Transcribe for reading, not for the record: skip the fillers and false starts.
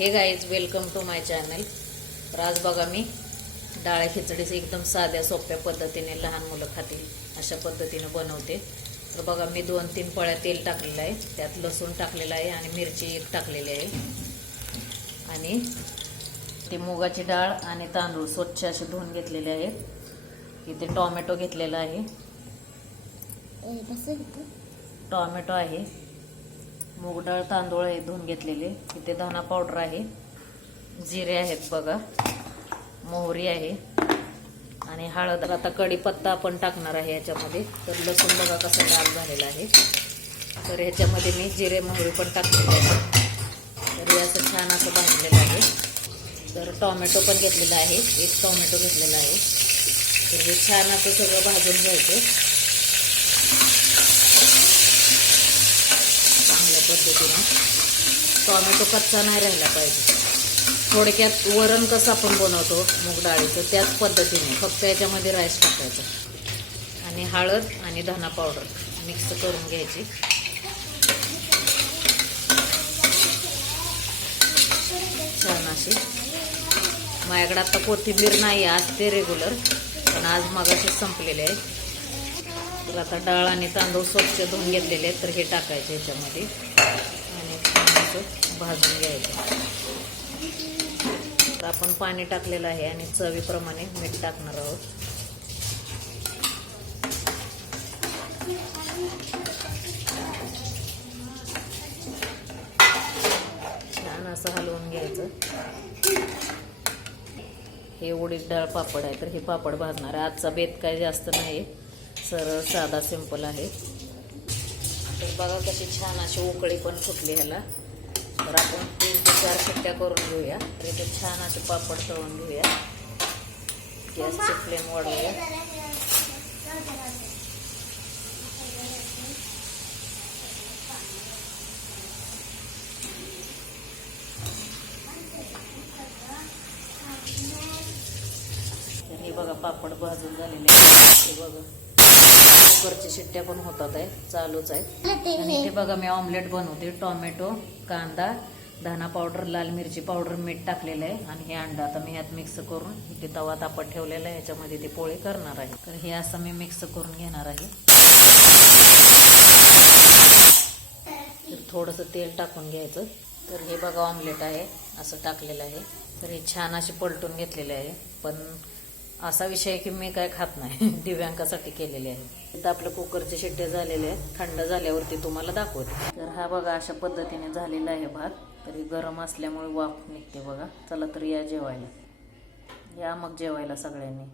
हे guys, welcome to my channel. तर आज बघा मी डाळ खिचडीचे एकदम साध्या सोप्या पद्धतीने लहान मुलं खातील अशा पद्धतीने बनवते. तर बघा मी 2-3 पळ्या तेल टाकलेलं आहे, त्यात लसूण टाकलेला आहे आणि मिरची एक टाकलेली आहे. आणि ते मुगाची डाळ आणि तांदूळ स्वच्छ असे धुवून घेतलेले आहेत. इथे टोमॅटो घेतलेला आहे, टोमॅटो आहे, मूग डाळ तांदूळ आहे धुवून घेतलेले. इथे धना पावडर आहे, जिरे आहेत बघा, मोहरी आहे आणि हळद. आता कढीपत्ता आपण टाकणार आहे याच्यामध्ये. तर लसूण बघा कसा लाल झालेला आहे. तर ह्याच्यामध्ये मी जिरे मोहरी पण टाकलेले आहे. तर हे असं छान असं भाजलेलं आहे. तर टोमॅटो पण घेतलेला आहे, एक टोमॅटो घेतलेला आहे. तर हे छान असं सगळं भाजून घ्यायचं चांगल्या पद्धतीनं. टोमॅटो कच्चा नाही राहिला पाहिजे. थोडक्यात वरण कसं आपण बनवतो मूग डाळीचं त्याच पद्धतीने, फक्त याच्यामध्ये राईस टाकायचं आणि हळद आणि धना पावडर मिक्स करून घ्यायची. छान अशी. माझ्याकडे आता कोथिंबीर नाही आज ते रेग्युलर, पण आज मगाशीच संपलेले आहे. तर आता डाळ आणि तांदूळ स्वच्छ धुवून घेतलेले आहेत, तर हे टाकायचे ह्याच्यामध्ये आणि असं भाजून घ्यायचं. तर आपण पाणी टाकलेलं आहे आणि चवीप्रमाणे मीठ टाकणार आहोत. छान असं हलवून घ्यायचं. हे उडीद डाळ पापड आहे, तर हे पापड भाजणार आहे. आजचा बेत काय जास्त नाही, सरळ साधा सिंपल आहे. तर बघा कशी छान अशी उकळी पण फुटली ह्याला. तर आपण 3 ते 4 शिट्ट्या करून घेऊया. तर इथे छान असे पापड तळून घेऊया. गॅसची फ्लेम वाढवूया. तर हे बघा पापड भाजून झालेले आहे. हे बघा कुकरची शिट्ट्या पण होतात आहे, चालूच आहे. आणि इथे बघा मी ऑमलेट बनवते. टोमॅटो, कांदा, धना पावडर, लाल मिरची पावडर, मीठ टाकलेलं आहे आणि हे अंडा आता मी ह्यात मिक्स करून इथे तवा तापत ठेवलेला आहे. ह्याच्यामध्ये ते पोळी करणार आहे. तर हे असं मी मिक्स करून घेणार आहे. तर थोडंसं तेल टाकून घ्यायचं. तर हे बघा ऑमलेट आहे, असं टाकलेलं आहे. तर हे छान असे पलटून घेतलेले आहे. पण असा विषय आहे की मी काय खात नाही, दिव्यांकासाठी केलेले आहे. इथं आपल्या कुकरचे शिट्टे झालेले आहेत, थंड झाल्यावरती तुम्हाला दाखवते. तर हा बघा अशा पद्धतीने झालेला आहे भात. तरी गरम असल्यामुळे वाफ निघते बघा. चला तर या जेवायला, या मग जेवायला सगळ्यांनी.